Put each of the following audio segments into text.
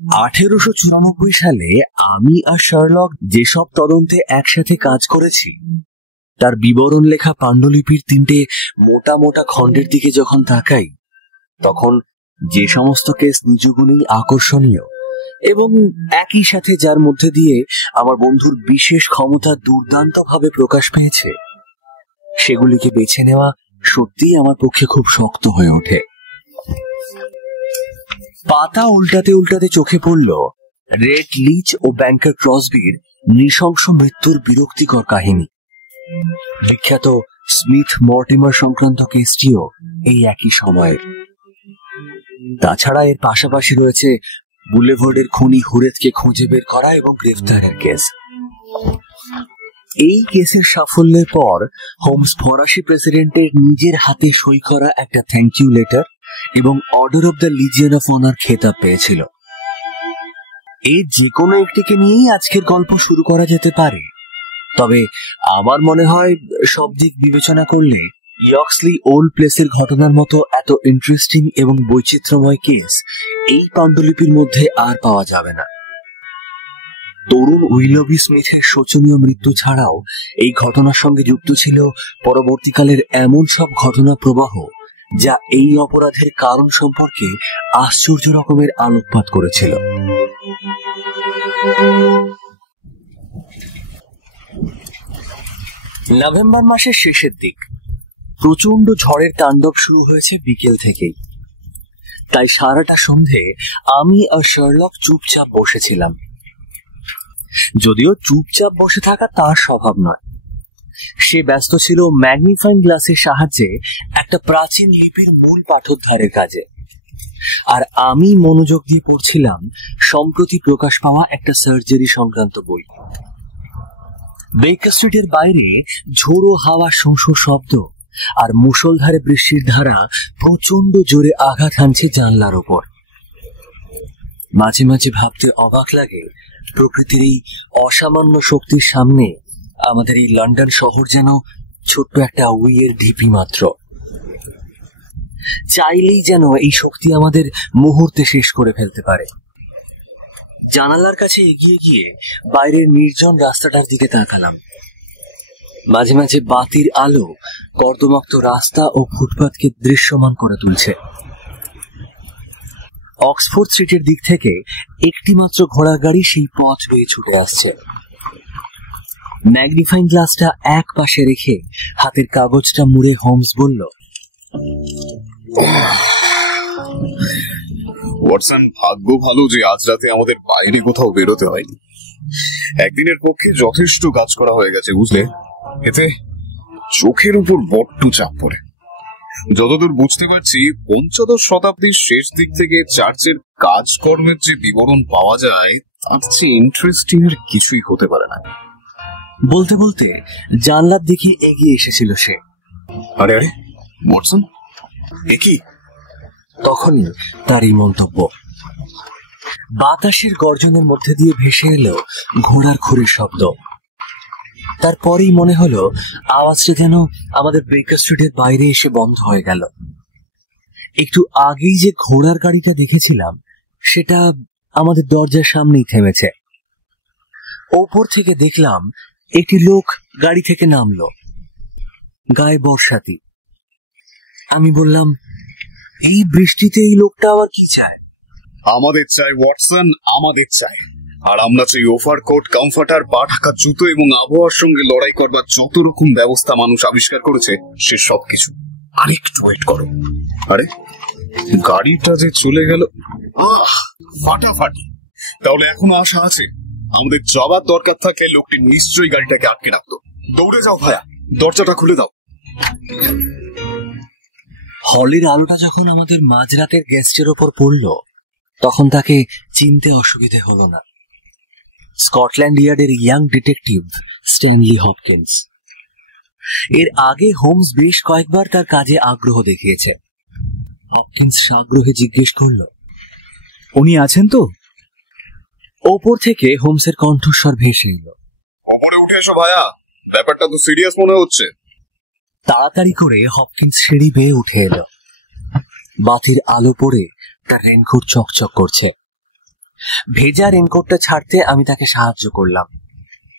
1894 সালে আমি আর শার্লক যেসব তদন্তে একসাথে কাজ করেছি তার বিবরণ লেখা পাণ্ডুলিপির 3টে মোটা মোটা খণ্ডের দিকে যখন তাকাই, তখন যে সমস্ত কেস নিজগুণেই আকর্ষণীয় এবং একই সাথে যার মধ্যে দিয়ে আমার বন্ধুর বিশেষ ক্ষমতা দুর্দান্তভাবে প্রকাশ পেয়েছে, সেগুলিকে বেছে নেওয়া সত্যিই আমার পক্ষে খুব শক্ত হয়ে ওঠে। পাতা উল্টাতে উল্টাতে চোখে পড়ল রেড লিচ ও ব্যাংকার ক্রসবির নৃশংস মৃত্যুর বিরক্তিকর কাহিনী। বিখ্যাত স্মিথ মর্টিমার সংক্রান্ত কেসটিও এই একই সময়ের। তাছাড়া এর পাশাপাশি রয়েছে বুলেভার্ডের খুনি হুরেতকে খুঁজে বের করা এবং গ্রেফতারের কেস। এই কেসের সাফল্যের পর হোমস ফরাসি প্রেসিডেন্টের নিজের হাতে সই করা একটা থ্যাংক ইউ লেটার এবং order of the legion of honour খেতাব পেয়েছিল। এই যে কোনো একটিকে নিয়েই আজকের গল্প শুরু করা যেতে পারে, তবে আমার মনে হয় সব দিক বিবেচনা করলে ইয়ক্সলি ওল্ড প্লেসের ঘটনার মতো এত ইন্টারেস্টিং এবং বৈচিত্র্যময় কেস এই পাণ্ডুলিপির মধ্যে আর পাওয়া যাবে না। তরুণ উইলবি স্মিথের শোচনীয় মৃত্যু ছাড়াও এই ঘটনার সঙ্গে যুক্ত ছিল পরবর্তীকালের এমন সব ঘটনা প্রবাহ যা এই অপরাধের কারণ সম্পর্কে আশ্চর্য রকমের আলোকপাত করেছিল। নভেম্বর মাসের শেষের দিক। প্রচন্ড ঝড়ের তাণ্ডব শুরু হয়েছে বিকেল থেকেই, তাই সারাটা সন্ধে আমি আর শার্লক চুপচাপ বসেছিলাম। যদিও চুপচাপ বসে থাকা তার স্বভাব নয়, সে ব্যস্ত ছিল ম্যাগনিফাইং গ্লাসের সাহায্যে একটা প্রাচীন লিপির মূল পাঠোদ্ধারের কাজে, আর আমি মনোযোগ দিয়ে পড়ছিলাম সম্প্রতি প্রকাশ পাওয়া একটা সার্জারি সংক্রান্ত বই। বেকার স্ট্রিটের বাইরে ঝোড়ো হাওয়া শোঁ শব্দ আর মুষলধারে বৃষ্টির ধারা প্রচন্ড জোরে আঘাত হানছে জানলার ওপর। মাঝে মাঝে ভাবতে অবাক লাগে, প্রকৃতির এই অসামান্য শক্তির সামনে আমাদের এই লন্ডন শহর যেন ছোট্ট একটা উইয়ের ঢিপি মাত্র। চাইলেই যেন এই শক্তি আমাদের মুহূর্তে শেষ করে ফেলতে পারে। জানালার কাছে এগিয়ে গিয়ে বাইরের নির্জন রাস্তাটার দিকে তাকালাম। মাঝে মাঝে বাতির আলো কর্দমাক্ত রাস্তা ও ফুটপাতকে দৃশ্যমান করে তুলছে। অক্সফোর্ড স্ট্রিটের দিক থেকে একটি মাত্র ঘোড়ার গাড়ি সেই পথ বেয়ে ছুটে আসছে। ম্যাগনিফাইং গ্লাসটা এক পাশে রেখে হাতের কাগজটা মুড়ে হোমস বলল, ওয়াটসন, ভাগ্য ভালো যে আজ রাতে আমাদের বাইরে কোথাও বেরোতে হয়নি। একদিনের পক্ষে যথেষ্ট কাজ করা হয়ে গেছে, বুঝলে? এতে চোখের উপর বড্ড চাপ পড়ে। যতদূর বুঝতে পারছি 15 শতাব্দীর শেষ দিক থেকে চার্চের কাজকর্মের যে বিবরণ পাওয়া যায় তার চেয়ে ইন্টারেস্টিং আর কিছুই হতে পারে না। বলতে বলতে জানলার দিকে এগিয়ে এসেছিল সে। আরে আরে ওয়াটসন, এ কি? তখনই তার এই মন্তব্য। বাতাসের গর্জনের মধ্যে দিয়ে ভেসে এলো ঘোড়ার খুরের শব্দ। তারপরেই মনে হলো আওয়াজটা যেন আমাদের বেকার স্ট্রিটের বাইরে এসে বন্ধ হয়ে গেল। একটু আগেই যে ঘোড়ার গাড়িটা দেখেছিলাম সেটা আমাদের দরজার সামনেই থেমেছে। ওপর থেকে দেখলাম একটি লোক গাড়ি থেকে নামলো, গায়ে বর্ষাতি। আমি বললাম, এই বৃষ্টিতে এই লোকটা আবার কি চায়? আমাদের চাই ওয়াটসন, আমাদের চাই। আর আমরা চাই ওভারকোট, কমফর্টার, পা ঢাকা জুতো এবং আবহাওয়ার সঙ্গে লড়াই করবার যত রকম ব্যবস্থা মানুষ আবিষ্কার করেছে সে সবকিছু। আরেকটু ওয়েট করো। আরে গাড়িটা যে চলে গেল ফাটাফাটি। তাহলে এখনো আশা আছে। আমাদের যাবার দরকার থাকলে লোকটি নিশ্চয়ই গাড়িটাকে আটকে রাখতো। দৌড়ে যাও ভাইয়া, দরজাটা খুলে দাও। হলের আলোটা যখন আমাদের মাঝরাতের গেস্টের ওপর পড়ল তখন তাকে চিনতে অসুবিধে হলো না। স্কটল্যান্ড ইয়ার্ডের ইয়াং ডিটেকটিভ স্ট্যানলি হপকিন্স। এর আগে হোমস বেশ কয়েকবার তার কাজে আগ্রহ দেখিয়েছে। হপকিন্স সাগ্রহে জিজ্ঞেস করল, উনি আছেন তো? ওপর থেকে হোমসের কণ্ঠস্বর ভেসে এলো, ওপরে উঠে এসো ভাইয়া, ব্যাপারটা তো সিরিয়াস মনে হচ্ছে। তাড়াতাড়ি করে হপকিন্স সিঁড়ি বেয়ে উঠে এলো। বাতির আলো পড়ে তার রেনকোট চকচক করছে। ভেজা রেনকোটটা ছাড়তে আমি তাকে সাহায্য করলাম,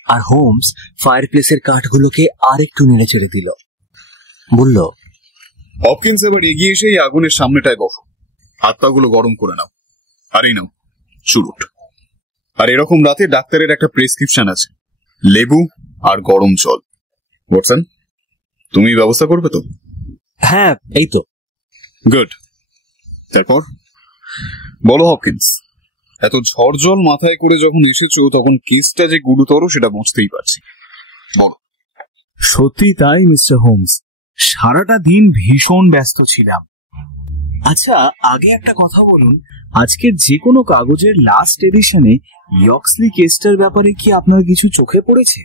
আর হোমস ফায়ারপ্লেসের কাঠগুলোকে আরেকটু নেড়ে চেড়ে দিল। বলল, হপকিন্স এবার এগিয়ে এসে এই আগুনের সামনেটায় বসো, হাত পাগুলো গরম করে নাও, আর এই নাও চুরুট। আর এরকম রাতে ডাক্তারের একটা প্রেসক্রিপশন আছে, লেবু আর গরম জল। ওয়াটসন, তুমি ব্যবস্থা করবে তো? হ্যাঁ, এই তো। গুড। তারপর বলো হপকিন্স, এত ঝড় জল মাথায় করে যখন এসেছো তখন কেসটা যে গুরুতর সেটা বুঝতেই পারছি, বলো। সত্যি তাই মিস্টার হোমস, সারাটা দিন ভীষণ ব্যস্ত ছিলাম। আচ্ছা, আগে একটা কথা বলুন, আজকের যে কোনো কাগজের লাস্ট এডিশনে ইয়ক্সলি কেসটার ব্যাপারে কি আপনার কিছু চোখে পড়েছে?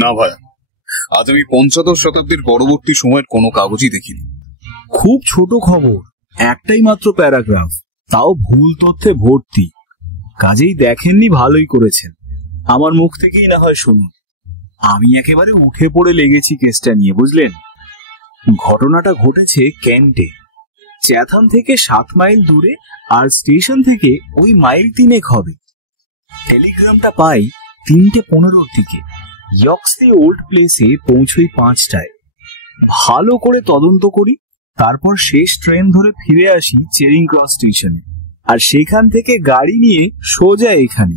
না ভাই, আজ আমি 85 শতাব্দীর পরবর্তী সময়ের কোনো কাগজই দেখিনি। খুব ছোট খবর, একটাই মাত্র প্যারাগ্রাফ, তাও ভুল তথ্যে ভর্তি। কাজেই দেখেননি, ভালোই করেছেন। আমার মুখ থেকেই না হয় শুনুন। আমি একেবারে উঠে পড়ে লেগেছি কেসটা নিয়ে, বুঝলেন। ঘটনাটা ঘটেছে কেন্টে, চ্যাথাম থেকে 7 মাইল দূরে, আর স্টেশন থেকে ওই মাইল 3 হবে। টেলিগ্রামটা পাই 3:15 দিকে। ইয়ক্সলি ওল্ড প্লেসে পৌঁছই 5টায়। ভালো করে তদন্ত করি, তারপর শেষ ট্রেন ধরে ফিরে আসি চেরিং ক্রস স্টেশনে, আর সেখান থেকে গাড়ি নিয়ে সোজা এখানে।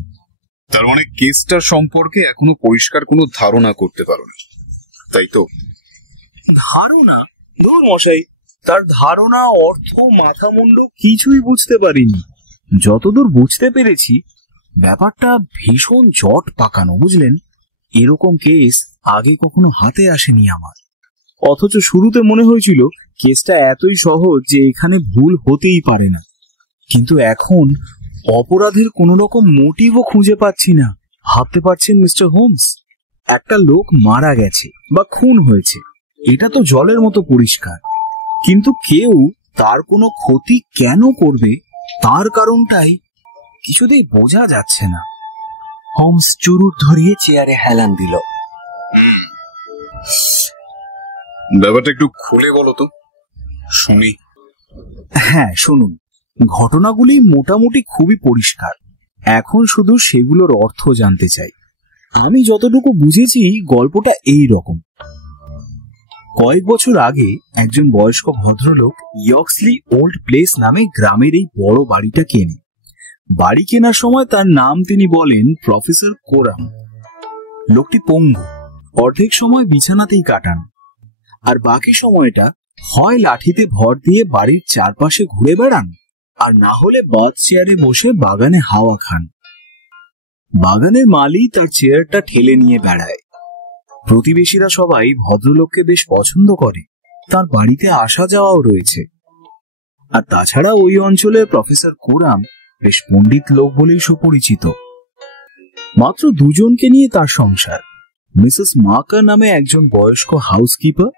তার মানে কেসটার সম্পর্কে এখনো পরিষ্কার কোনো ধারণা করতে পারো না, তাই তো? ধারণা? দূর মশাই, তার ধারণা, অর্থ, মাথা মুন্ডু কিছুই বুঝতে পারিনি। যতদূর বুঝতে পেরেছি, ব্যাপারটা ভীষণ জট পাকানো, বুঝলেন। এরকম কেস আগে কখনো হাতে আসেনি আমার। অথচ শুরুতে মনে হয়েছিল কেসটা এতই সহজ যে এখানে ভুল হতেই পারে না। কিন্তু এখন অপরাধের কোন রকম মোটিভও খুঁজে পাচ্ছি না। ভাবতে পারছেন মিস্টার হোমস, একটা লোক মারা গেছে বা খুন হয়েছে, এটা তো জলের মতো পরিষ্কার। কিন্তু কেউ তার কোনো ক্ষতি কেন করবে, তার কারণটাই কিছুতেই বোঝা যাচ্ছে না। হোমস চুরুট ধরিয়ে চেয়ারে হেলান দিল। ব্যাপারটা একটু খুলে বলো তো, শুনি। হ্যাঁ, শুনুন। ঘটনাগুলি মোটামুটি খুবই পরিষ্কার, এখন শুধু সেগুলোর অর্থ জানতে চাই। আমি যতটুকু বুঝেছি, গল্পটা এই রকম। কয়েক বছর আগে একজন বয়স্ক ভদ্রলোক ইয়ক্সলি ওল্ড প্লেস নামে গ্রামের এই বড় বাড়িটা কেনে। বাড়ি কেনার সময় তার নাম তিনি বলেন প্রফেসর কোরাম। লোকটি পঙ্গু, অর্ধেক সময় বিছানাতেই কাটান, আর বাকি সময়টা হয় লাঠিতে ভর দিয়ে বাড়ির চারপাশে ঘুরে বেড়ান, আর না হলে বাথ চেয়ারে বসে বাগানে হাওয়া খান। বাগানের মালি তার চেয়ারটা ঠেলে নিয়ে বেড়ায়। প্রতিবেশীরা সবাই ভদ্রলোককে বেশ পছন্দ করে, তার বাড়িতে আসা যাওয়াও রয়েছে। আর তাছাড়া ওই অঞ্চলে প্রফেসর কোরাম বেশ পণ্ডিত লোক বলেই সুপরিচিত। মাত্র 2 জনকে নিয়ে তার সংসার, মিসেস মাকার নামে একজন বয়স্ক হাউসকিপার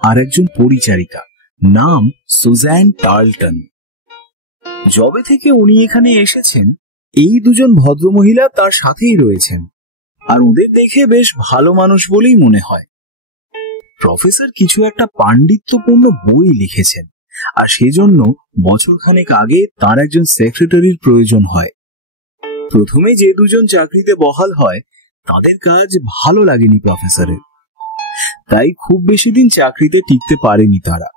আর একজন পরিচারিকা, নাম সুজ্যান টার্লটন। যবে থেকে উনি এখানে এসেছেন, এই 2 জন ভদ্রমহিলা তার সাথেই রয়েছেন, আর ওদের দেখে বেশ ভালো মানুষ বলেই মনে হয়। প্রফেসর কিছু একটা পাণ্ডিত্যপূর্ণ বই লিখেছেন, আর সেজন্য বছরখানেক আগে তার একজন সেক্রেটারির প্রয়োজন হয়। প্রথমে যে 2 জন চাকরিতে বহাল হয়, তাদের কাজ ভালো লাগেনি প্রফেসরের, তাই খুব বেশি দিন চাকরিতে টিকতে পারেনি তারা।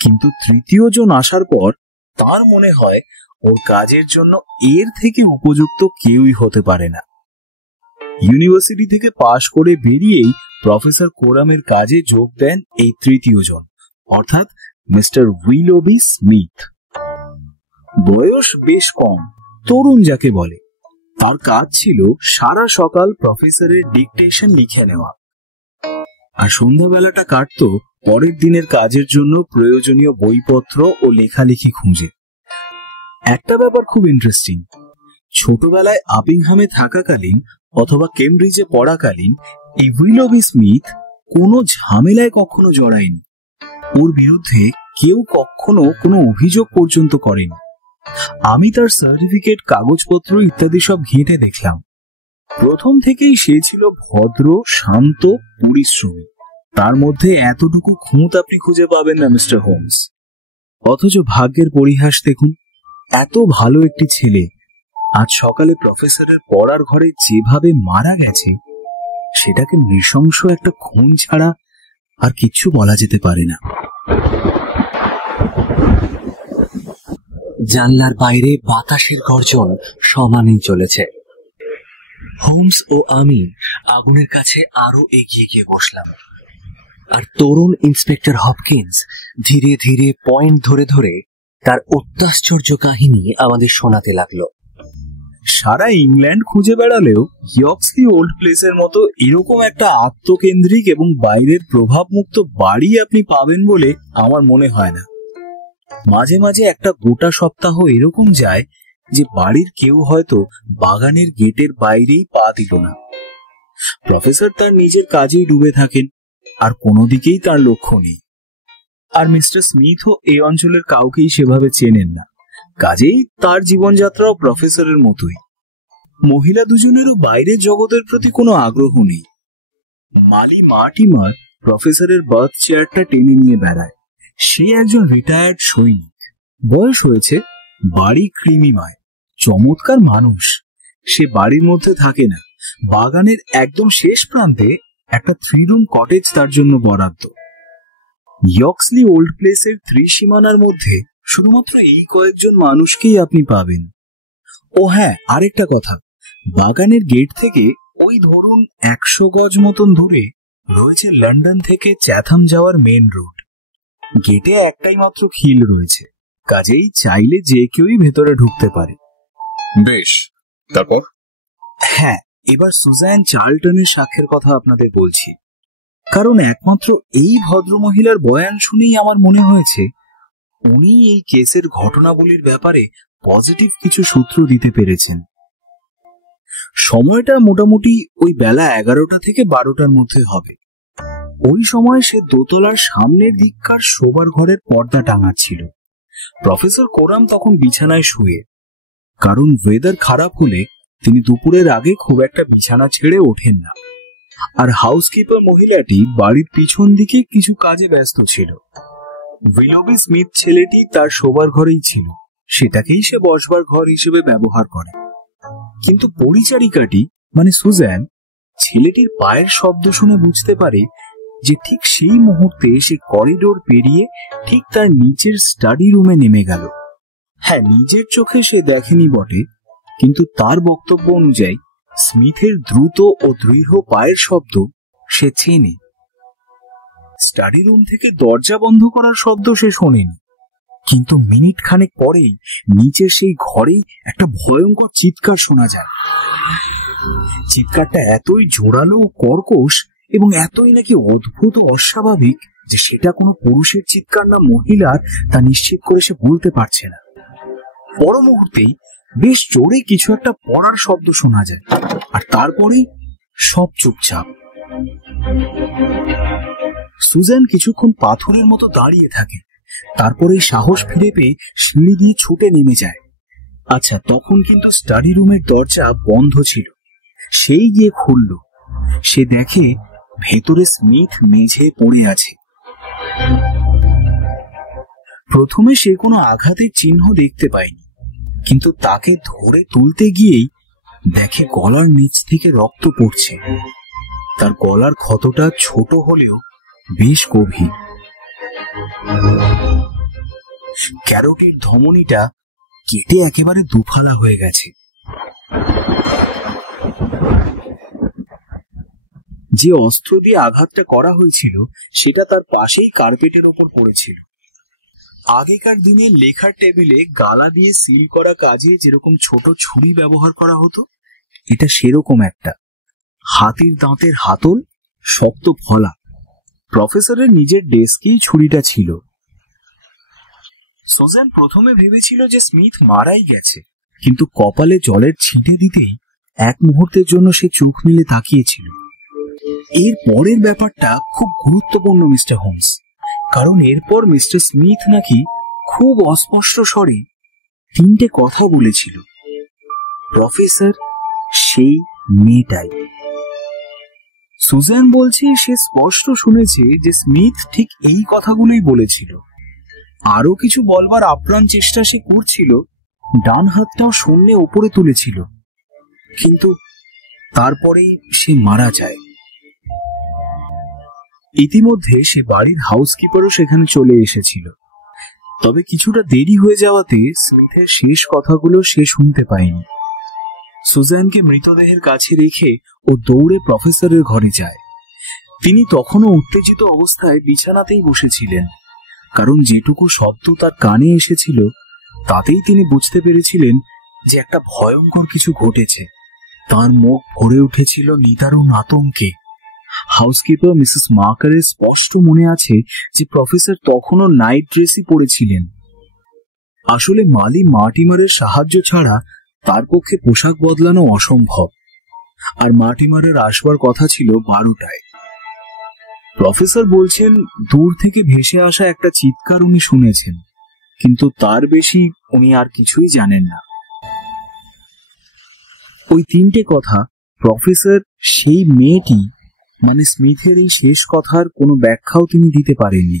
কিন্তু 3য় জন আসার পর তার মনে হয় ওর কাজের জন্য এর থেকে উপযুক্ত কেউই হতে পারে না। ইউনিভার্সিটি থেকে পাশ করে বেরিয়েই প্রফেসর কোরামের কাজে যোগ দেন এই 3য় জন, অর্থাৎ মিস্টার উইলবি স্মিথ। বয়স বেশ কম, তরুণ যাকে বলে। তার কাজ ছিল সারা সকাল প্রফেসরের ডিকটেশন লিখে নেওয়া, আর সন্ধ্যাবেলাটা কাটতো পরের দিনের কাজের জন্য প্রয়োজনীয় বইপত্র ও লেখালেখি খুঁজে। একটা ব্যাপার খুব ইন্টারেস্টিং, ছোটবেলায় আপিংহামে থাকাকালীন অথবা কেমব্রিজে পড়াকালীন এই উইলবি স্মিথ কোনো ঝামেলায় কখনো জড়ায়নি। ওর বিরুদ্ধে কেউ কখনো কোনো অভিযোগ পর্যন্ত করেনি। আমি তার সার্টিফিকেট, কাগজপত্র ইত্যাদি সব ঘেঁটে দেখলাম। প্রথম থেকেই সে ছিল ভদ্র, শান্ত, পরিশ্রমী। তার মধ্যে এতটুকু খুঁত আপনি খুঁজে পাবেন না মিস্টার হোমস। অথচ ভাগ্যের পরিহাস দেখুন, এত ভালো একটি ছেলে আজ সকালে প্রফেসরের পড়ার ঘরে যেভাবে মারা গেছে সেটাকে নৃশংস একটা খুন ছাড়া আর কিচ্ছু বলা যেতে পারে না। জানলার বাইরে বাতাসের গর্জন সমানেই চলেছে। হোমস ও আমি আগুনের কাছে আরো এগিয়ে গিয়ে বসলাম, আর তরুণ ইন্সপেক্টর হপকিন্স ধীরে ধীরে পয়েন্ট ধরে ধরে তার অত্যাশ্চর্য কাহিনী আমাদের শোনাতে লাগলো। সারা ইংল্যান্ড খুঁজে বেড়ালেও ইয়ক্সলি ওল্ড প্লেসের মতো এরকম একটা আত্মকেন্দ্রিক এবং বাইরের প্রভাবমুক্ত বাড়ি আপনি পাবেন বলে আমার মনে হয় না। মাঝে মাঝে একটা গোটা সপ্তাহ এরকম যায় যে বাড়ির কেউ হয়তো বাগানের গেটের বাইরেই পা দিল না। প্রফেসর তার নিজের কাজেই ডুবে থাকেন, আর কোনো দিকেই তার লক্ষ্য নেই। আর মিস্টার স্মিথও এই অঞ্চলের কাউকেই সেভাবে চেনেন না, কাজেই তার জীবনযাত্রাও প্রফেসরের মতোই। মহিলা দুজনেরও বাইরের জগতের প্রতি কোনো আগ্রহ নেই। মালি মার্টিমার প্রফেসরের বার্থ চেয়ারটা টেনে নিয়ে বেড়ায়। সে একজন রিটায়ার্ড সৈনিক, বয়স হয়েছে, বাড়ি কৃমিময়, চমৎকার মানুষ। সে বাড়ির মধ্যে থাকে না, বাগানের একদম শেষ প্রান্তে একটা 3 রুম কটেজ তার জন্য বরাদ্দ। ইয়ক্সলি ওল্ড প্লেসের ত্রিসীমানার মধ্যে শুধুমাত্র এই কয়েকজন মানুষকেই আপনি পাবেন। ও হ্যাঁ, আরেকটা কথা, বাগানের গেট থেকে ওই ধরুন 100 গজ মতন দূরে রয়েছে লন্ডন থেকে চ্যাথাম যাওয়ার মেন রোড। গেটে একটাই মাত্র খিল রয়েছে, কাজেই চাইলে যে কেউই ভেতরে ঢুকতে পারে। বেশ, তারপর? হ্যাঁ, এবার সুজান চার্লটনের সাক্ষ্যের কথা আপনাদের বলছি, কারণ একমাত্র এই ভদ্রমহিলার বয়ান শুনেই আমার মনে হয়েছে উনি এই কেসের ঘটনাবলীর ব্যাপারে পজিটিভ কিছু সূত্র দিতে পেরেছেন। সময়টা মোটামুটি ওই বেলা 11টা থেকে 12টার মধ্যে হবে। ওই সময় সে দোতলার সামনের দিককার শোবার ঘরের পর্দা টাঙাচ্ছিল। প্রফেসর কোরাম তখন বিছানায় শুয়ে, কারণ ওয়েদার খারাপ হলে তিনি দুপুরের আগে খুব একটা বিছানা ছেড়ে ওঠেন না। আর হাউসকিপার মহিলাটি বাড়ির পিছন দিকে কিছু কাজে ব্যস্ত ছিল। উইলবি স্মিথ ছেলেটি তার শোবার ঘরেই ছিল, সেটাকেই সে বসবার ঘর হিসেবে ব্যবহার করে। কিন্তু পরিচারিকাটি মানে সুজান ছেলেটির পায়ের শব্দ শুনে বুঝতে পারে যে ঠিক সেই মুহূর্তে সে করিডোর পেরিয়ে ঠিক তার নিচের স্টাডি রুমে নেমে গেল। হ্যাঁ, নিজের চোখে সে দেখেনি বটে, কিন্তু তার বক্তব্য অনুযায়ী স্মিথের দ্রুত ও দৃঢ় পায়ের শব্দ সে চেনে। স্টাডি রুম থেকে দরজা বন্ধ করার শব্দ সে শোনেনি, কিন্তু মিনিট খানেক পরেই নিচের সেই ঘরেই একটা ভয়ঙ্কর চিৎকার শোনা যায়। চিৎকারটা এতই জোরালো ও কর্কশ এবং এতই নাকি অদ্ভুত ও অস্বাভাবিক যে সেটা কোনো পুরুষের চিৎকার না মহিলার তা নিশ্চিত করে সে বলতে পারছে না। পর মুহূর্তেই বেশ জোরে কিছু একটা পড়ার শব্দ শোনা যায়, আর তারপরেই সব চুপচাপ। সুজান কিছুক্ষণ পাথরের মতো দাঁড়িয়ে থাকে, তারপরেই সাহস ফিরে পেয়ে সিঁড়ি দিয়ে ছুটে নেমে যায়। আচ্ছা, তখন কিন্তু স্টাডি রুমের দরজা বন্ধ ছিল। সেই গিয়ে খুলল, সে দেখে ভেতরে স্মিথ মেঝে পড়ে আছে। প্রথমে সে কোনো আঘাতের চিহ্ন দেখতে পায়নি, কিন্তু তাকে ধরে তুলতে গিয়েই দেখে গলার নিচ থেকে রক্ত পড়ছে। তার গলার ক্ষতটা ছোট হলেও বেশ গভীর। ক্যারোটির ধমনীটা কেটে একেবারে দুফালা হয়ে গেছে। যে অস্ত্র দিয়ে আঘাতটা করা হয়েছিল সেটা তার পাশেই কার্পেটের ওপর পড়েছিল। আগেকার দিনে লেখার টেবিলে গালা দিয়ে সিল করা কাজে যেরকম ছোট ছুরি ব্যবহার করা হতো, এটা সেরকম একটা হাতির দাঁতের হাতল, শক্ত ফলা। প্রফেসরের নিজের ডেস্কেই ছুরিটা ছিল। সুজান প্রথমে ভেবেছিল যে স্মিথ মারাই গেছে, কিন্তু কপালে জলের ছিটে দিতেই এক মুহূর্তের জন্য সে চোখ মিলে তাকিয়েছিল। এর পরের ব্যাপারটা খুব গুরুত্বপূর্ণ মিস্টার হোমস, কারণ এরপর মিস্টার স্মিথ নাকি খুব অস্পষ্ট স্বরে 3টে কথা বলেছিল। প্রফেসর সেই মেয়েটাই। সুজান বলছে সে স্পষ্ট শুনেছে যে স্মিথ ঠিক এই কথাগুলোই বলেছিল। আরো কিছু বলবার আপ্রাণ চেষ্টা সে করছিল, ডান হাতটাও শূন্যে উপরে তুলেছিল, কিন্তু তারপরেই সে মারা যায়। ইতিমধ্যে সে বাড়ির হাউসকিপারও সেখানে চলে এসেছিল। তবে কিছুটা দেরি হয়ে যাওয়াতে স্মিথের শেষ কথাগুলো সে শুনতে পায়নি। সুজানকে মৃতদেহের কাছে রেখে ও দৌড়ে প্রফেসরের ঘরে যায়। তিনি তখনও উত্তেজিত অবস্থায় বিছানাতেই বসেছিলেন, কারণ যেটুকু শব্দ তার কানে এসেছিল তাতেই তিনি বুঝতে পেরেছিলেন যে একটা ভয়ঙ্কর কিছু ঘটেছে। তার মুখ ভরে উঠেছিল নিদারুণ আতঙ্কে। হাউসকিপার মিসেস মার্কারের স্পষ্ট মনে আছে যে প্রফেসর তখনও নাইট ড্রেসই পরেছিলেন। আসলে মালি মার্টিমারের সাহায্য ছাড়া তার পক্ষে পোশাক বদলানো অসম্ভব, আর মার্টিমারের আসবার কথা ছিল 12টায়। প্রফেসর বলছেন দূর থেকে ভেসে আসা একটা চিৎকার উনি শুনেছেন, কিন্তু তার বেশি উনি আর কিছুই জানেন না। ওই 3টে কথা প্রফেসর সেই মেয়েটি মানে স্মিথের এই শেষ কথার কোনো ব্যাখ্যাও তিনি দিতে পারেননি।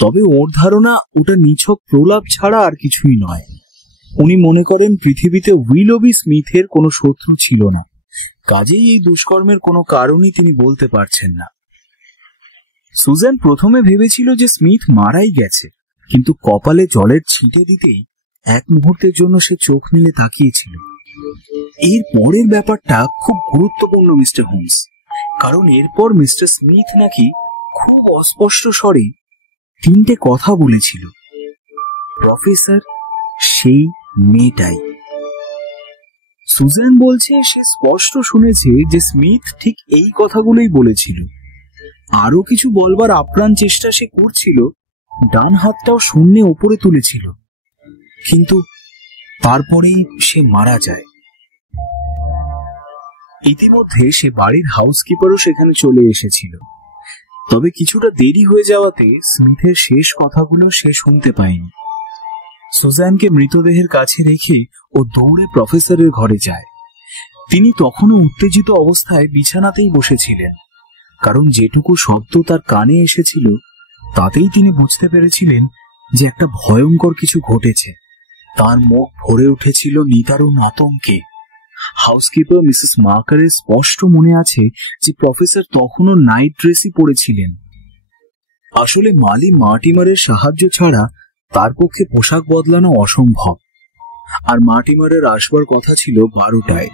তবে ওর ধারণা ওটা নিছক প্রলাপ ছাড়া আর কিছুই নয়। উনি মনে করেন পৃথিবীতে উইলবি স্মিথের কোনো শত্রু ছিল না, কাজেই এই দুষ্কর্মের কোনো কারণই তিনি বলতে পারছেন না। সুজান প্রথমে ভেবেছিল যে স্মিথ মারাই গেছে, কিন্তু কপালে জলের ছিটে দিতেই এক মুহূর্তের জন্য সে চোখ মেলে তাকিয়েছিল। এর পরের ব্যাপারটা খুব গুরুত্বপূর্ণ মিস্টার হোমস, কারণ এরপর মিস্টার স্মিথ নাকি খুব অস্পষ্ট স্বরে 3টে কথা বলেছিল। প্রফেসর সেই মেয়েটাই। সুজান বলছে সে স্পষ্ট শুনেছে যে স্মিথ ঠিক এই কথাগুলোই বলেছিল। আরো কিছু বলবার আপ্রাণ চেষ্টা সে করছিল, ডান হাতটাও শূন্যে উপরে তুলেছিল, কিন্তু তারপরেই সে মারা যায়। ইতিমধ্যে সে বাড়ির হাউসকিপারও সেখানে চলে এসেছিল। তবে কিছুটা দেরি হয়ে যাওয়াতে স্মিথের শেষ কথাগুলো সে শুনতে পায়নি। সুজানকে মৃতদেহের কাছে রেখে ও দৌড়ে প্রফেসরের ঘরে যায়। তিনি তখনও উত্তেজিত অবস্থায় বিছানাতেই বসেছিলেন, কারণ যেটুকু শব্দ তার কানে এসেছিল তাতেই তিনি বুঝতে পেরেছিলেন যে একটা ভয়ঙ্কর কিছু ঘটেছে। তার মুখ ভরে উঠেছিল নিদারুণ আতঙ্কে। হাউসকিপার মিসেস মার্কারের স্পষ্ট মনে আছে যে প্রফেসর তখনও নাইট ড্রেসই পরেছিলেন। আসলে মালি মার্টিমারের সাহায্য ছাড়া তার পক্ষে পোশাক বদলানো অসম্ভব, আর মার্টিমারের আসবার কথা ছিল 12টায়।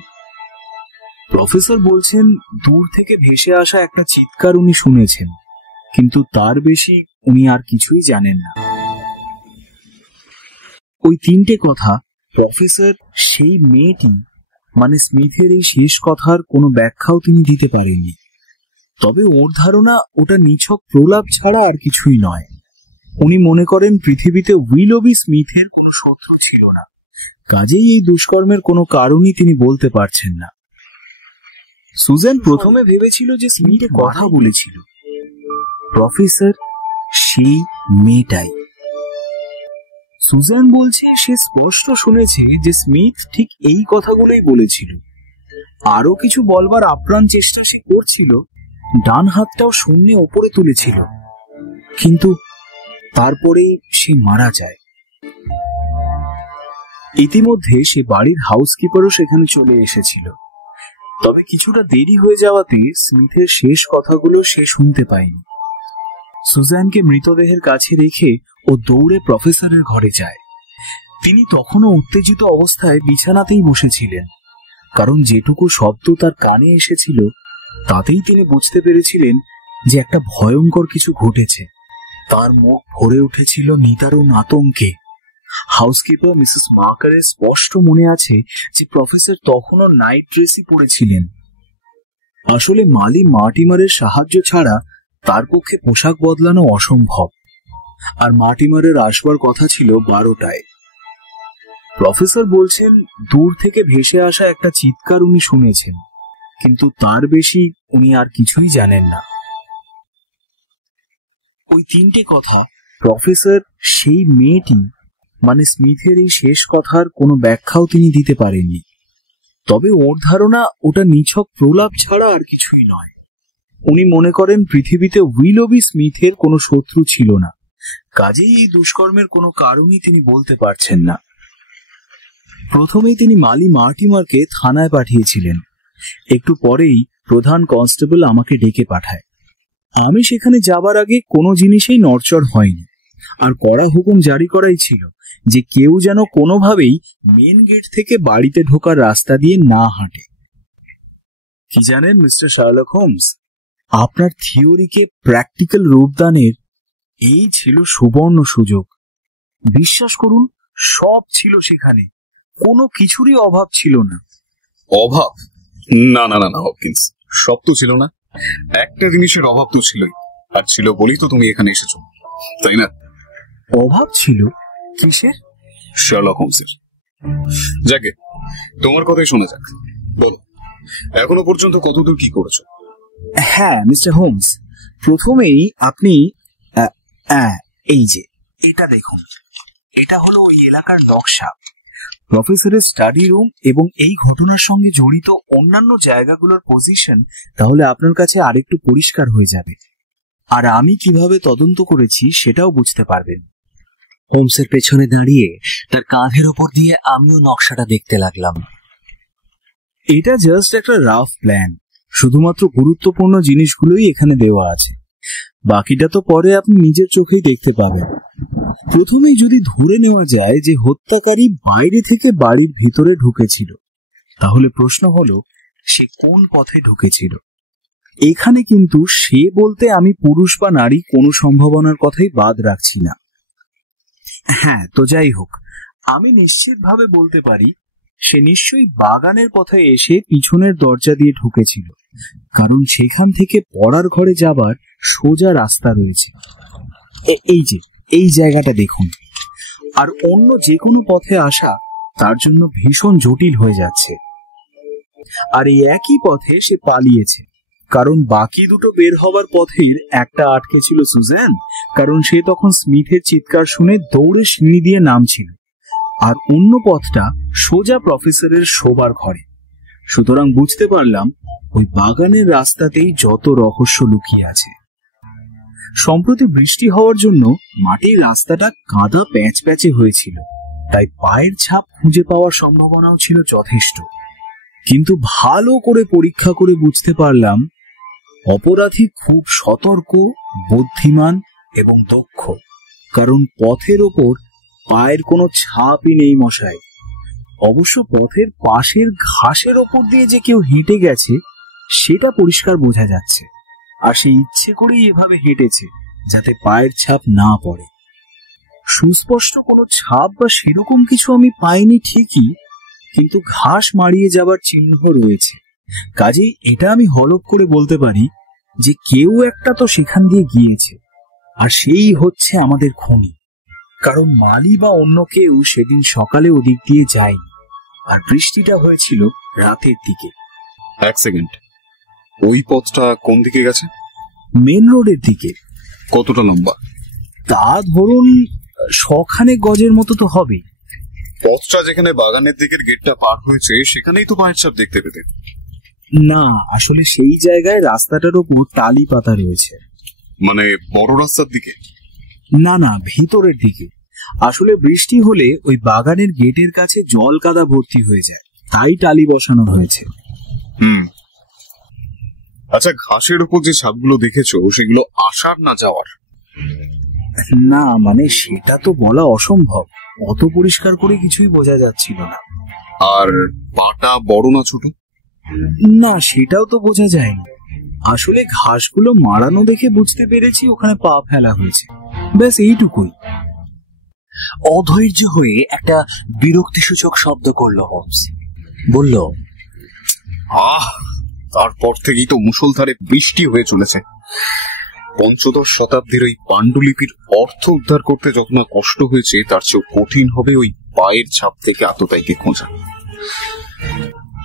প্রফেসর বলছেন দূর থেকে ভেসে আসা একটা চিৎকার উনি শুনেছেন, কিন্তু তার বেশি উনি আর কিছুই জানেন না। ওই 3টে কথা প্রফেসর সেই মেয়েটি মানে স্মিথের এই শেষ কথার কোনো ব্যাখ্যাও তিনি দিতে পারেননি। তবে ওর ধারণা ওটা নিছক প্রলাপ ছাড়া আর কিছুই নয়। উনি মনে করেন পৃথিবীতে উইলবি স্মিথের কোনো শত্রু ছিল না, কাজেই এই দুষ্কর্মের কোনো কারণই তিনি বলতে পারছেন না। সুজান প্রথমে ভেবেছিল যে স্মিথ কথা বলেছিল। প্রফেসর সেই মেয়েটাই। সুজান বলছে সে স্পষ্ট শুনেছে যে স্মিথ ঠিক এই কথাগুলোই বলেছিল। আরো কিছু বলবার আপ্রাণ চেষ্টা সে করছিল, ডান হাতটাও শূন্যে উপরে তুলেছিল, কিন্তু তারপরেই সে মারা যায়। ইতিমধ্যে সে বাড়ির হাউসকিপারও সেখানে চলে এসেছিল। তবে কিছুটা দেরি হয়ে যাওয়াতে স্মিথের শেষ কথাগুলো সে শুনতে পায়নি। সুজানকে মৃতদেহের কাছে রেখে ও দৌড়ে প্রফেসরের ঘরে যায়। তিনি তখনও উত্তেজিত অবস্থায় বিছানাতেই বসেছিলেন, কারণ যেটুকু শব্দ তার কানে এসেছিল তাতেই তিনি বুঝতে পেরেছিলেন যে একটা ভয়ঙ্কর কিছু ঘটেছে। তার মুখ ভরে উঠেছিল নিদারুণ আতঙ্কে। হাউসকিপার মিসেস মার্কারের স্পষ্ট মনে আছে যে প্রফেসর তখনও নাইট ড্রেসই পরেছিলেন। আসলে মালি মার্টিমারের সাহায্য ছাড়া তার পক্ষে পোশাক বদলানো অসম্ভব, আর মার্টিমারের আসবার কথা ছিল 12টায়। প্রফেসর বলছেন দূর থেকে ভেসে আসা একটা চিৎকার উনি শুনেছেন, কিন্তু তার বেশি উনি আর কিছুই জানেন না। ওই 3টে কথা প্রফেসর সেই মেয়েটি মানে স্মিথের এই শেষ কথার কোনো ব্যাখ্যাও তিনি দিতে পারেননি। তবে ওর ধারণা ওটা নিছক প্রলাপ ছাড়া আর কিছুই নয়। উনি মনে করেন পৃথিবীতে উইলবি স্মিথের কোনো শত্রু ছিল না, কাজেই এই দুষ্কর্মের কোনো কারণই তিনি বলতে পারছেন না। প্রথমেই তিনি মালি মার্টিমারকে থানায় পাঠিয়েছিলেন। একটু পরেই প্রধান কনস্টেবল আমাকে ডেকে পাঠায়। আমি সেখানে যাবার আগে কোনো জিনিসেই নড়চড় হয়নি, আর কড়া হুকুম জারি করাই ছিল যে কেউ যেন কোনোভাবেই মেন গেট থেকে বাড়িতে ঢোকার রাস্তা দিয়ে না হাঁটে। কি জানেন মিস্টার শার্লক হোমস, আপনার থিওরিকে প্র্যাকটিক্যাল রূপদানের এই ছিল সুবর্ণ সুযোগ। বিশ্বাস করুন, সব ছিল সেখানে, কোনো কিছুরই অভাব ছিল না। অভাব? না না না না হপকিন্স, সব তো ছিল না। একটা জিনিসের অভাব তো ছিলই, আর ছিল বলেই তো তুমি এখানে এসেছো, তাই না? অভাব ছিল? কিসের? শার্লক হোমসের। যাকে তোমার কথাই শোনা যাক, বলো এখনো পর্যন্ত কতদূর কি করেছো? হ্যাঁ মিস্টার হোমস, প্রথমেই আপনি এই যে এটা দেখুন, এটা হলো ওই এলাকার নকশা, প্রফেসরের স্টাডি রুম এবং এই ঘটনার সঙ্গে জড়িত অন্যান্য জায়গাগুলোর পজিশন। তাহলে আপনার কাছে আরেকটু পরিষ্কার হয়ে যাবে, আর আমি কিভাবে তদন্ত করেছি সেটাও বুঝতে পারবেন। হোমসের পেছনে দাঁড়িয়ে তার কাঁধের ওপর দিয়ে আমিও নকশাটা দেখতে লাগলাম। এটা জাস্ট একটা রাফ প্ল্যান, শুধুমাত্র গুরুত্বপূর্ণ জিনিসগুলোই এখানে দেওয়া আছে, বাকিটা তো পরে আপনি নিজের চোখেই দেখতে পাবেন। প্রথমেই যদি ধরে নেওয়া যায় যে হত্যাকারী বাইরে থেকে বাড়ির ভিতরে ঢুকেছিল, তাহলে প্রশ্ন হলো সে কোন পথে ঢুকেছিল। এখানে কিন্তু সে বলতে আমি পুরুষ বা নারী কোনো সম্ভাবনার কথাই বাদ রাখছি না। হ্যাঁ, তো যাই হোক, আমি নিশ্চিতভাবে বলতে পারি সে নিশ্চয়ই বাগানের পথে এসে পিছনের দরজা দিয়ে ঢুকেছিল, কারণ সেখান থেকে পড়ার ঘরে যাবার সোজা রাস্তা রয়েছে। এই যে এই জায়গাটা দেখুন, আর অন্য যে কোনো পথে আসা তার জন্য ভীষণ জটিল হয়ে যাচ্ছে। আর এই একই পথে সে পালিয়েছে, কারণ বাকি দুটো বের হবার পথের একটা আটকে ছিল সুজেন, কারণ সে তখন স্মিথের চিৎকার শুনে দৌড়ে সিঁড়ি দিয়ে নামছিল, আর অন্য পথটা সোজা প্রফেসরের শোবার ঘরে। সুতরাং বুঝতে পারলাম ওই বাগানের রাস্তাতেই যত রহস্য লুকিয়ে আছে। সম্প্রতি বৃষ্টি হওয়ার জন্য মাটির রাস্তাটা কাদা প্যাঁচ প্যাঁচে হয়েছিল, তাই পায়ের ছাপ খুঁজে পাওয়ার সম্ভাবনাও ছিল যথেষ্ট। কিন্তু ভালো করে পরীক্ষা করে বুঝতে পারলাম অপরাধী খুব সতর্ক, বুদ্ধিমান এবং দক্ষ, কারণ পথের ওপর পায়ের কোনো ছাপই নেই মশাই। অবশ্য পথের পাশের ঘাসের ওপর দিয়ে যে কেউ হেঁটে গেছে সেটা পরিষ্কার বোঝা যাচ্ছে, আর সে ইচ্ছে করেই এভাবে হেঁটেছে যাতে পায়ের ছাপ না পড়ে। সুস্পষ্ট কোনো ছাপ বা সেরকম কিছু আমি পাইনি ঠিকই, কিন্তু ঘাস মাড়িয়ে যাবার চিহ্ন রয়েছে। কাজেই এটা আমি হলফ করে বলতে পারি যে কেউ একটা তো সেখান দিয়ে গিয়েছে, আর সেই হচ্ছে আমাদের খুনি, কারণ মালি বা অন্য কেউ সেদিন সকালে ওদিক দিয়ে যায়নি, আর বৃষ্টিটা হয়েছিল রাতের দিকে। এক সেকেন্ড, ওই পথটা কোন দিকে গেছে? মেন রোডের দিকে। কতটা লম্বা? তা ধরুন 100 গজের মতো তো হবে। পথটা যেখানে বাগানের দিকের গেটটা পার হয়েছে সেখানেই তো পায়ের ছাপ দেখতে পেতে। না, আসলে সেই জায়গায় রাস্তাটার ওপর টালি পাতা রয়েছে। মানে বড় রাস্তার দিকে? না না, ভিতরের দিকে। আসলে বৃষ্টি হলে ওই বাগানের গেটের কাছে জল কাদা ভর্তি হয়ে যায়, তাই টালি বসানো হয়েছে। আচ্ছা, ঘাসের উপর যে ছাপগুলো দেখেছো সেগুলো আসার না যাওয়ার? না, মানে সেটা তো বলা অসম্ভব, অত পরিষ্কার করে কিছুই বোঝা যাচ্ছিল না। আর পাটা বড় না ছোট? না, সেটাও তো বোঝা যায়নি। আসলে ঘাসগুলো মারানো দেখে বুঝতে পেরেছি ওখানে পা ফেলা হয়েছে, ব্যাস এইটুকুই। অধৈর্য হয়ে একটা বিরক্তিসূচক শব্দ করলো হোমস। বলল, তারপর থেকেই তো মুষলধারে বৃষ্টি হয়ে চলেছে। 15 শতাব্দীর ওই পাণ্ডুলিপির অর্থ উদ্ধার করতে যত না কষ্ট হয়েছে তার চেয়ে কঠিন হবে ওই পায়ের ছাপ থেকে আততায়ীকে খোঁজা।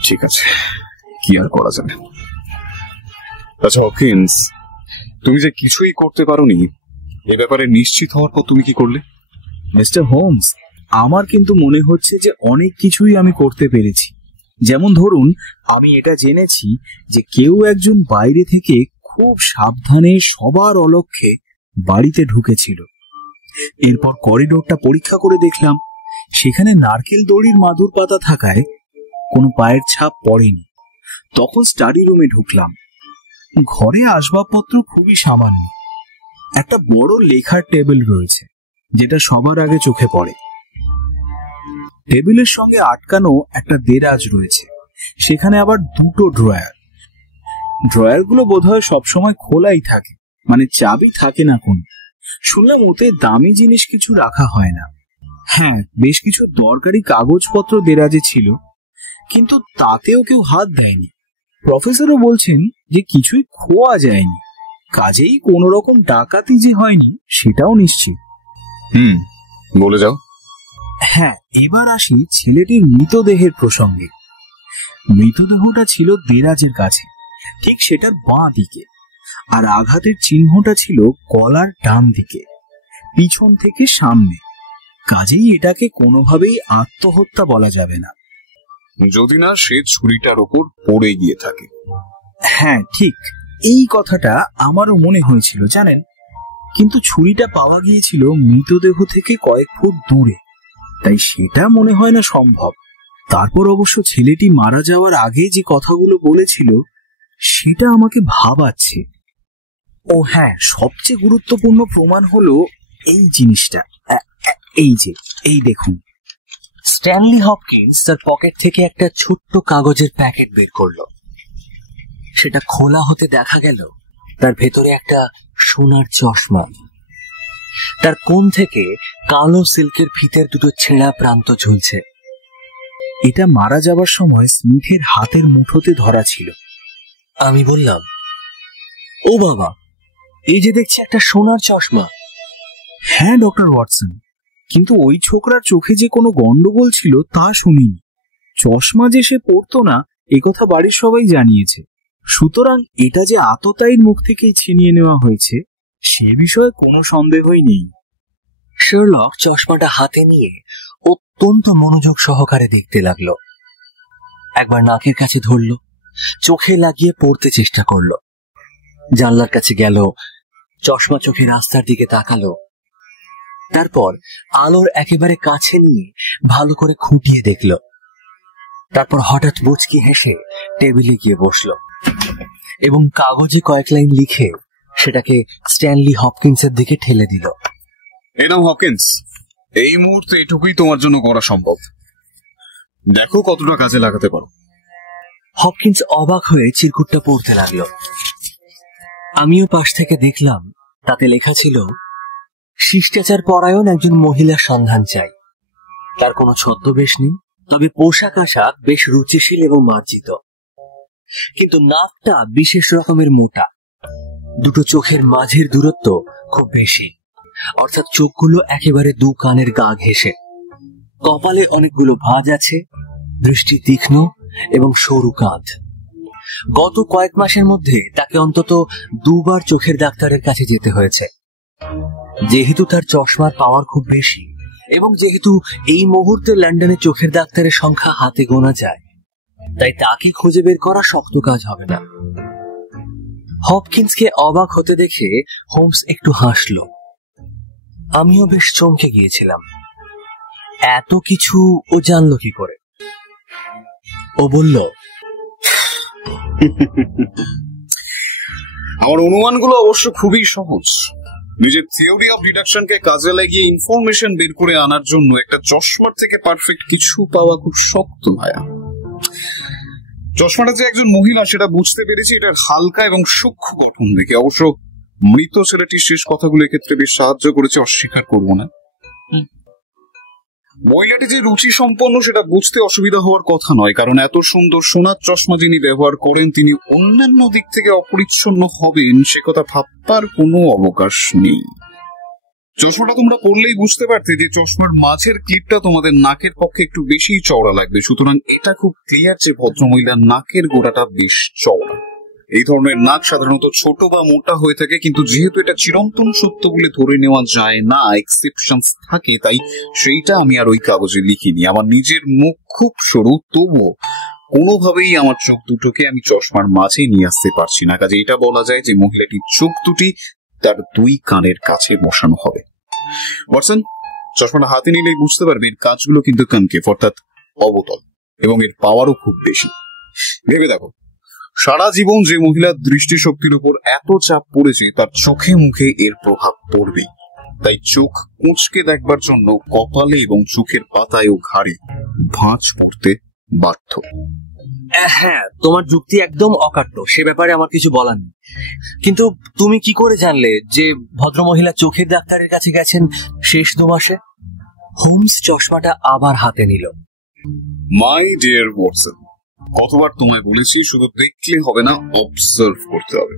ঠিক আছে, কি আর করা যাবে। আচ্ছা হকিন্স, তুমি যে কিছুই করতে পারোনি এ ব্যাপারে নিশ্চিত হওয়ার পর তুমি কি করলে? মিস্টার হোমস, আমার কিন্তু মনে হচ্ছে যে অনেক কিছুই আমি করতে পেরেছি। যেমন ধরুন, আমি এটা জেনেছি যে কেউ একজন বাইরে থেকে খুব সাবধানে সবার অলক্ষ্যে বাড়িতে ঢুকেছিল। এরপর করিডোরটা পরীক্ষা করে দেখলাম সেখানে নারকেল দড়ির মাদুর পাতা থাকায় কোনো পায়ের ছাপ পড়েনি। তখন স্টাডি রুমে ঢুকলাম। ঘরে আসবাবপত্র খুবই সামান্য। একটা বড় লেখার টেবিল রয়েছে, যেটা সবার আগে চোখে পড়ে। টেবিলের সঙ্গে আটকানো একটা দেরাজ রয়েছে, সেখানে আবার দুটো ড্রয়ার। ড্রয়ারগুলো বোধহয় সবসময় খোলাই থাকে, মানে চাবি থাকে না কোন। শুনলাম ওতে দামি জিনিস কিছু রাখা হয় না। হ্যাঁ, বেশ কিছু দরকারি কাগজপত্র দেরাজে ছিল, কিন্তু তাতেও কেউ হাত দেয়নি। প্রফেসরও বলছেন যে কিছুই খোয়া যায়নি, কাজেই কোনো রকম ডাকাতি যে হয়নি সেটাও নিশ্চিত। বলে যাও। হ্যাঁ, এবার আসি ছেলেটির মৃতদেহের প্রসঙ্গে। মৃতদেহটা ছিল দেরাজের কাছে, ঠিক সেটার বাঁ দিকে, আর আঘাতের চিহ্নটা ছিল গলার ডান দিকে, পিছন থেকে সামনে। কাজেই এটাকে কোনোভাবেই আত্মহত্যা বলা যাবে না, যদি না সে ছুরিটার উপর পড়ে গিয়ে থাকে। হ্যাঁ ঠিক, এই কথাটা আমারও মনে হয়েছিল জানেন, কিন্তু ছুরিটা পাওয়া গিয়েছিল মৃতদেহ থেকে কয়েক ফুট দূরে, তাই সেটা মনে হয় না সম্ভব। তারপর অবশ্য ছেলেটি মারা যাওয়ার আগে যে কথাগুলো বলেছিল সেটা আমাকে ভাবাচ্ছে। ও হ্যাঁ, সবচেয়ে গুরুত্বপূর্ণ প্রমাণ হলো এই জিনিসটা। এই দেখুন। স্ট্যানলি হপকিন্স তার পকেট থেকে একটা ছোট্ট কাগজের প্যাকেট বের করলো। সেটা খোলা হতে দেখা গেল তার ভেতরে একটা সোনার চশমা। তার কোণ থেকে কালো সিল্কের ফিতের দুটো ছেঁড়া প্রান্ত ঝুলছে। এটা মারা যাবার সময় স্মিথের হাতের মুঠোতে ধরা ছিল। আমি বললাম, ও বাবা, এই যে দেখছি একটা সোনার চশমা। হ্যাঁ ডক্টর ওয়াটসন, কিন্তু ওই ছোকরার চোখে যে কোনো গন্ডগোল ছিল তা শুনিনি। চশমা যে সে পরতো না একথা বাড়ির সবাই জানিয়েছে। সুতরাং এটা যে আততায়ীর মুখ থেকেই ছিনিয়ে নেওয়া হয়েছে সে বিষয়ে কোনো সন্দেহই নেই। শার্লক চশমাটা হাতে নিয়ে অত্যন্ত মনোযোগ সহকারে দেখতে লাগলো। একবার নাকের কাছে ধরলো, চোখে লাগিয়ে পড়তে চেষ্টা করলো। জানলার কাছে গেল, চশমা চোখে রাস্তার দিকে তাকালো। তারপর আলোর একেবারে কাছে নিয়ে ভালো করে খুঁটিয়ে দেখল। তারপর হঠাৎ মুচকি হেসে টেবিলে গিয়ে বসলো এবং কাগজে কয়েক লাইন লিখে সেটাকে স্ট্যানলি হপকিন্সের দিকে ঠেলে দিল। এই নাও হপকিন্স, এই মুহূর্তে এটুকুই তোমার জন্য করা সম্ভব। দেখো কতটা কাজে লাগাতে পারো। হপকিন্স অবাক হয়ে চিরকুটটা পড়তে লাগলো। আমিও পাশ থেকে দেখলাম, তাতে লেখা ছিল, শিষ্টাচার পরায়ণ একজন মহিলার সন্ধান চাই। তার কোনো ছদ্মবেশ নেই, তবে পোশাক আশাক বেশ রুচিশীল এবং মার্জিত, কিন্তু নাকটা বিশেষ রকমের মোটা। দুটো চোখের মাঝের দূরত্ব খুব বেশি, অর্থাৎ চোখগুলো একেবারে দু কানের গা ঘেঁষে। কপালে অনেকগুলো ভাঁজ আছে, দৃষ্টি তীক্ষ্ণ এবং সরু কাঁধ। গত কয়েক মাসের মধ্যে তাকে অন্তত দুবার চোখের ডাক্তারের কাছে যেতে হয়েছে। যেহেতু তার চশমার পাওয়ার খুব বেশি এবং যেহেতু এই মুহূর্তে লন্ডনে চোখের ডাক্তারের সংখ্যা হাতে গোনা যায়, তাই তাকে খুঁজে বের করা শক্ত কাজ হবে না। হপকিন্সকে অবাক হতে দেখে হোমস একটু হাসল। আমিও বেশ চমকে গিয়েছিলাম, এত কিছু ও জানলো কি করে। ও বলল, আমার অনুমানগুলো অবশ্য খুবই সহজ। নিজের থিওরি অফ ডিডাকশনকে কাজে লাগিয়ে ইনফরমেশন বের করে আনার জন্য একটা চশমার থেকে পারফেক্ট কিছু পাওয়া খুব শক্ত ভায়া। চশমাটা যে একজন মহিলা সেটা বুঝতে পেরেছি এটার হালকা এবং সূক্ষ্ম গঠন দেখে। অবশ্য মৃত ছেলেটির শেষ কথাগুলো এক্ষেত্রে বেশ সাহায্য করেছে, অস্বীকার করবো না। মহিলাটি যে রুচি সম্পন্ন সেটা বুঝতে অসুবিধা হওয়ার কথা নয়, কারণ এত সুন্দর সোনার চশমা যিনি ব্যবহার করেন তিনি অন্যান্য দিক থেকে অপরিচ্ছন্ন হবেন সে কথা ভাববার কোনো অবকাশ নেই। চশমাটা তোমরা পড়লেই বুঝতে পারতে যে চশমার মাঝের ক্লিপটা তোমাদের নাকের পক্ষে একটু বেশি চওড়া লাগবে। সুতরাং এটা খুব ক্লিয়ার যে ভদ্রমহিলার নাকের গোড়াটা বেশ চওড়া। এই ধরনের নাক সাধারণত ছোট বা মোটা হয়ে থাকে, কিন্তু যেহেতু এটা চিরন্তন সত্য বলে ধরে নেওয়া যায় না, এক্সেপশনস থাকে, তাই সেইটা আমি আর ওই কাগজে লিখিনি। আমার নিজের মুখ খুব সরু, তবুও কোনোভাবেই আমার চোখ দুটোকে আমি চশমার মাঝে নিয়ে আসতে পারছি না। কাজে এটা বলা যায় যে মহিলাটির চোখ দুটি তার দুই কানের কাছে বসানো হবে। ওয়াটসন, চশমাটা হাতে নিলেই বুঝতে পারবে এর কাজগুলো কিন্তু কনকেভ অর্থাৎ অবতল, এবং এর পাওয়ারও খুব বেশি। ভেবে দেখো, সারা জীবন যে মহিলার দৃষ্টিশক্তির উপর এত চাপ পড়েছে তার চোখে মুখে এর প্রভাব পড়বেই। তাই চোখ কুঁচকে দেখবার জন্য কপালে এবং চোখের পাতায় ও ঘাড়ে ভাঁজ পড়তে বাধ্য। হ্যাঁ, তোমার যুক্তি একদম অকাট্য, সে ব্যাপারে আমার কিছু বলার নেই। কিন্তু তুমি কি করে জানলে যে ভদ্রমহিলা চোখের ডাক্তারের কাছে গেছেন শেষ 2 মাসে? হোমস চশমাটা আবার হাতে নিল। মাই ডিয়ার ওয়াটসন, কতবার তোমায় বলেছি শুধু দেখলে হবে না, অবজার্ভ করতে হবে।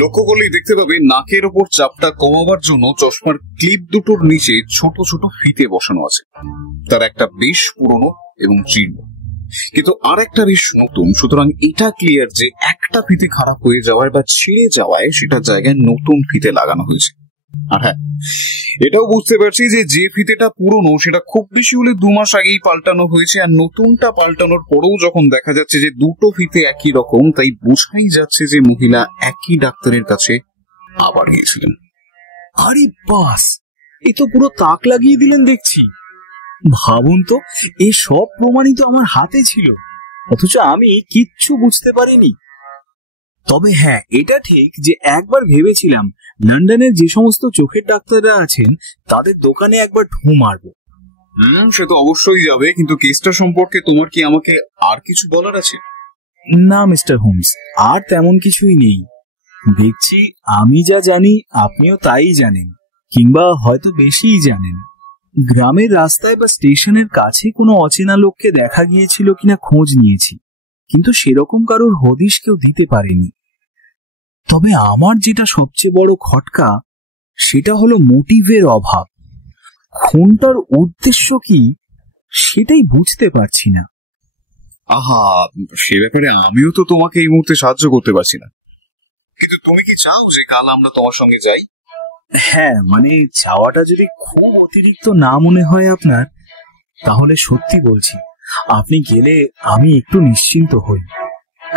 লক্ষ্য করলেই দেখতে পাবে নাকের ওপর চাপটা কমাবার জন্য চশমার ক্লিপ দুটোর নিচে ছোট ছোট ফিতে বসানো আছে। তার একটা বেশ পুরনো এবং জীর্ণ, কিন্তু আর একটা বেশ নতুন। সুতরাং এটা ক্লিয়ার যে একটা ফিতে খারাপ হয়ে যাওয়ায় বা ছিঁড়ে যাওয়ায় সেটার জায়গায় নতুন ফিতে লাগানো হয়েছে। আর হ্যাঁ, এটাও বুঝতে পারছি যে যে ফিতেটা পুরনো সেটা খুব বেশি হলে 2 মাস আগেই পাল্টানো হয়েছে, আর নতুনটা পাল্টানোর পরেও যখন দেখা যাচ্ছে যে দুটো ফিতে একই রকম, তাই বোঝাই যাচ্ছে যে মহিলা একই ডাক্তারের কাছে আবার গিয়েছিলেন। আরে বাস, এ তো পুরো তাক লাগিয়ে দিলেন দেখছি। ভাবুন তো, এই সব প্রমাণিত আমার হাতে ছিল, অথচ আমি কিচ্ছু বুঝতে পারিনি। তবে হ্যাঁ, এটা ঠিক যে একবার ভেবেছিলাম লন্ডনের যে সমস্ত চোখের ডাক্তাররা আছেন তাদের দোকানে একবার ঢু মারবো। সে তো অবশ্যই যাবে, কিন্তু কেসটা সম্পর্কে তোমার কি আমাকে আর কিছু বলার আছে? না মিস্টার হোমস, আর তেমন কিছুই নেই। দেখছি আমি যা জানি আপনিও তাই জানেন, কিংবা হয়তো বেশিই জানেন। গ্রামের রাস্তায় বা স্টেশনের কাছে কোনো অচেনা লোককে দেখা গিয়েছিল কিনা খোঁজ নিয়েছি, কিন্তু সেরকম কারোর হদিশ কেউ দিতে পারেনি। তবে আমার যেটা সবচেয়ে বড় খটকা সেটা হলো মোটিভের অভাব। খুনটার উদ্দেশ্য কি সেটাই বুঝতে পারছি না। আহা, সে ব্যাপারে আমিও তো তোমাকে এই মুহূর্তে সাহায্য করতে পারছি না, কিন্তু তুমি কি চাও যে কাল আমরা তোমার সঙ্গে যাই? হ্যাঁ, মানে চাওয়াটা যদি খুব অতিরিক্ত না মনে হয় আপনার, তাহলে সত্যি বলছি আপনি গেলে আমি একটু নিশ্চিন্ত হই।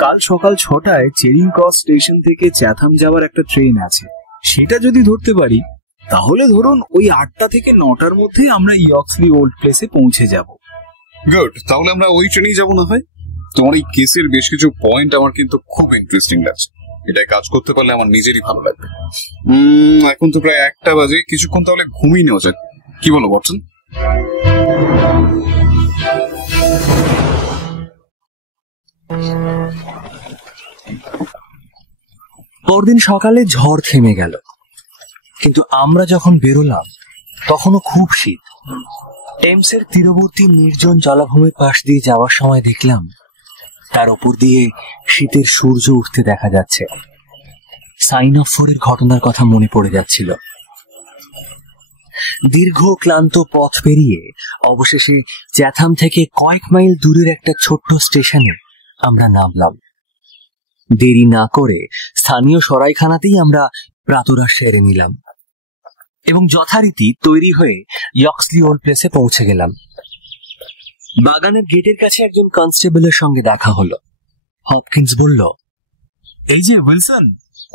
কাল সকাল 6টায় চেরিং ক্রস স্টেশন থেকে চ্যাথাম যাওয়ার একটা ট্রেন আছে, সেটা যদি ধরতে পারি তাহলে ধরুন ওই 8টা থেকে 9টার মধ্যে আমরা ইয়ক্সলি ওল্ড প্লেসে পৌঁছে যাব। গুড, তাহলে আমরা ওই ট্রেনেই যাবো না হয়? তোমার এই কেসের বেশ কিছু পয়েন্ট আমার কিন্তু খুব ইন্টারেস্টিং লাগছে। এটাই কাজ করতে পারলে আমার নিজেরই ভালো লাগবে। এখন তো প্রায় 1টা বাজে, কিছুক্ষণ তাহলে ঘুমিয়ে নেওয়া যাক, কি বলো বটসন? পরদিন সকালে ঝড় থেমে গেল, কিন্তু আমরা যখন বেরোলাম তখনও খুব শীত। টেমসের তীরবর্তী নির্জন জলাভূমির পাশ দিয়ে যাওয়ার সময় দেখলাম তার উপর দিয়ে শীতের সূর্য উঠতে দেখা যাচ্ছে। সাইন অফ ফোরের ঘটনার কথা মনে পড়ে যাচ্ছিল। দীর্ঘ ক্লান্ত পথ পেরিয়ে অবশেষে চ্যাথাম থেকে কয়েক মাইল দূরের একটা ছোট্ট স্টেশনে আমরা নামলাম। দেরি না করে স্থানীয় সরাইখানাতেই আমরা প্রাতরাশ সেরে নিলাম এবং যথারীতি তৈরি হয়ে ইয়ক্সলি ওল্ড প্লেসে পৌঁছে গেলাম। বাগানের গেটের কাছে একজন কনস্টেবলের সঙ্গে দেখা হলো। হপকিন্স বলল, এই যে উইলসন,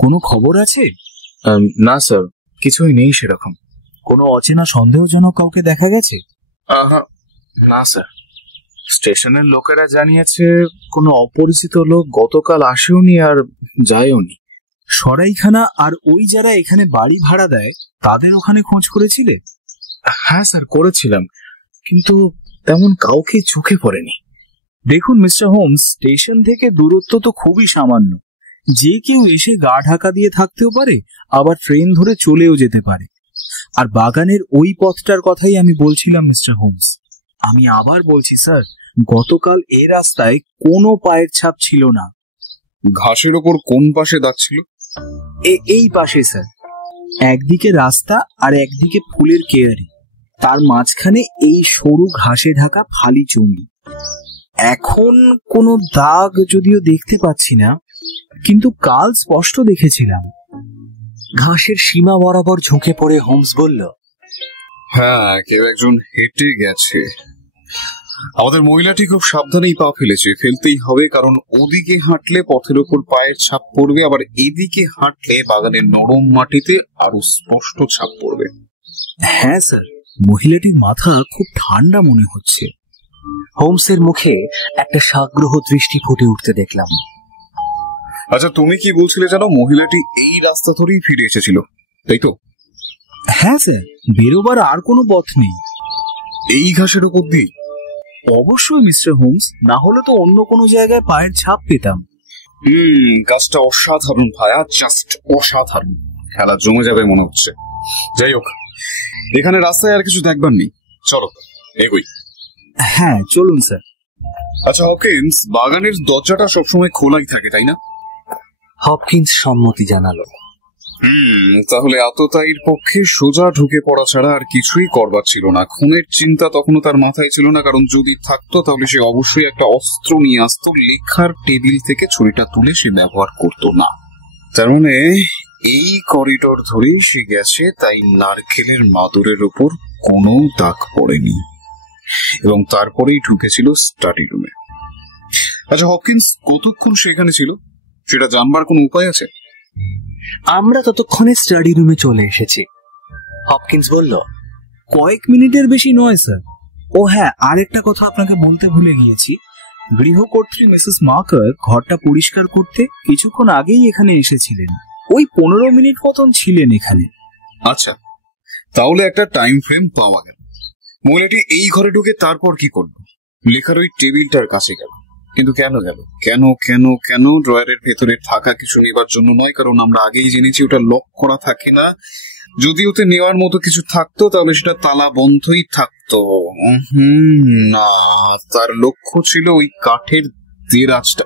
কোনো খবর আছে? না স্যার, কিছুই নেই সেরকম। কোনো অচেনা সন্দেহজনক কাউকে দেখা গেছে? না স্যার, স্টেশনের লোকেরা জানিয়েছে কোনো অপরিচিত লোক গতকাল আসেওনি আর যায়ওনি। সরাইখানা আর ওই যারা এখানে বাড়ি ভাড়া দেয় তাদের ওখানে খোঁজ করেছিলে? হ্যাঁ স্যার, করেছিলাম, কিন্তু তেমন কাউকে চোখে পড়েনি। দেখুন মিস্টার হোমস, স্টেশন থেকে দূরত্ব তো খুবই সামান্য। যে কেউ এসে গা ঢাকা দিয়ে থাকতেও পারে, আবার ট্রেন ধরে চলেও যেতে পারে। আর বাগানের ওই পথটার কথাই আমি বলছিলাম মিস্টার হোমস। আমি আবার বলছি স্যার, গতকাল এ রাস্তায় কোনো পায়ের ছাপ ছিল না। ঘাসের ওপর কোন পাশে দাগ ছিল? এই পাশে স্যার। একদিকে রাস্তা আর একদিকে ফুলের কেয়ারি, তার মাঝখানে এই সরু ঘাসে ঢাকা ফালি জমি। এখন কোনো দাগ যদিও দেখতে পাচ্ছি না, কিন্তু কাল স্পষ্ট দেখেছিলাম। ঘাসের সীমা বরাবর ঝুঁকে পড়ে হোমস বলল, হ্যাঁ, কেউ একজন হেঁটে গেছে। আমাদের মহিলাটি খুব সাবধানেই পা ফেলতেই হবে, কারণ ওদিকে হাঁটলে পথের ওপর পায়ের ছাপ পড়বে, আবার এদিকে হাঁটলে বাগানের নরম মাটিতে আরো স্পষ্ট ছাপ পড়বে। হ্যাঁ স্যার, মহিলাটির মাথা খুব ঠান্ডা মনে হচ্ছে। হোমসের মুখে একটা সাগ্রহ দৃষ্টি ফুটে উঠতে দেখলাম। আচ্ছা, তুমি কি বলছিলে জানো, মহিলাটি এই রাস্তা ধরেই ফিরে এসেছিল, তাই তো? হ্যাঁ স্যার, বেরোবার আর কোনো পথ নেই। এই ঘাসের উপর দিয়ে? অবশ্যই মিস্টার হোমস, না হলে তো অন্য কোনো জায়গায় পায়ের ছাপ পেতাম। কাজটা অসাধারণ ভাইয়া, জাস্ট অসাধারণ। খেলা জমে যাবে মনে হচ্ছে। যাই হোক, এখানে রাস্তায় আর কিছু দেখবার নেই, চলো এগোই। হ্যাঁ চলুন স্যার। আচ্ছা হকিন্স, বাগানের দরজাটা সবসময় খোলাই থাকে তাই না? হপকিন্স সম্মতি জানালো। তাহলে আততায়ীর পক্ষে সোজা ঢুকে পড়া ছাড়া আর কিছুই করবার ছিল না। খুনের চিন্তা তখনও তার মাথায় ছিল না, কারণ যদি থাকতো তাহলে সে অবশ্যই একটা অস্ত্র নিয়ে আসতো। লেখার টেবিল থেকে ছুরিটা তুলে সে ব্যবহার করতো না। তার মানে এই করিডোর ধরে সে গেছে, তাই নারকেলের মাদুরের উপর কোনো দাগ পড়েনি, এবং তারপরেই ঢুকেছিল স্টাডি রুমে। আচ্ছা হপকিন্স, কতক্ষণ সেখানে ছিল সেটা জানবার কোনো উপায় আছে? আমরা ততক্ষণে স্টাডি রুমে চলে এসেছি। হপকিন্স বলল, কয়েক মিনিটের বেশি নয় স্যার। ও হ্যাঁ, আরেকটা কথা আপনাকে বলতে ভুলে গিয়েছি। গৃহকর্ত্রী মিসেস মার্কার ঘরটা পরিষ্কার করতে কিছুক্ষণ আগেই এখানে এসেছিলেন। ওই 15 মিনিট মতন ছিলেন এখানে। আচ্ছা, তাহলে একটা টাইম ফ্রেম পাওয়া গেল। মহিলাটি এই ঘরে ঢুকে তারপর কি করলো? লেখার ওই টেবিলটার কাছে গেল, কিন্তু কেন গেল? কেন কেন কেন? ড্রয়ারের ভেতরে থাকা কিছু নেবার জন্য নয়, কারণ আমরা আগেই জেনেছি ওটা লক করা থাকে না। যদি ওতে নেওয়ার মতো কিছু থাকতো তাহলে সেটা তালা বন্ধই থাকতো। না, তার লক্ষ্য ছিল ওই কাঠের দেরাজটা।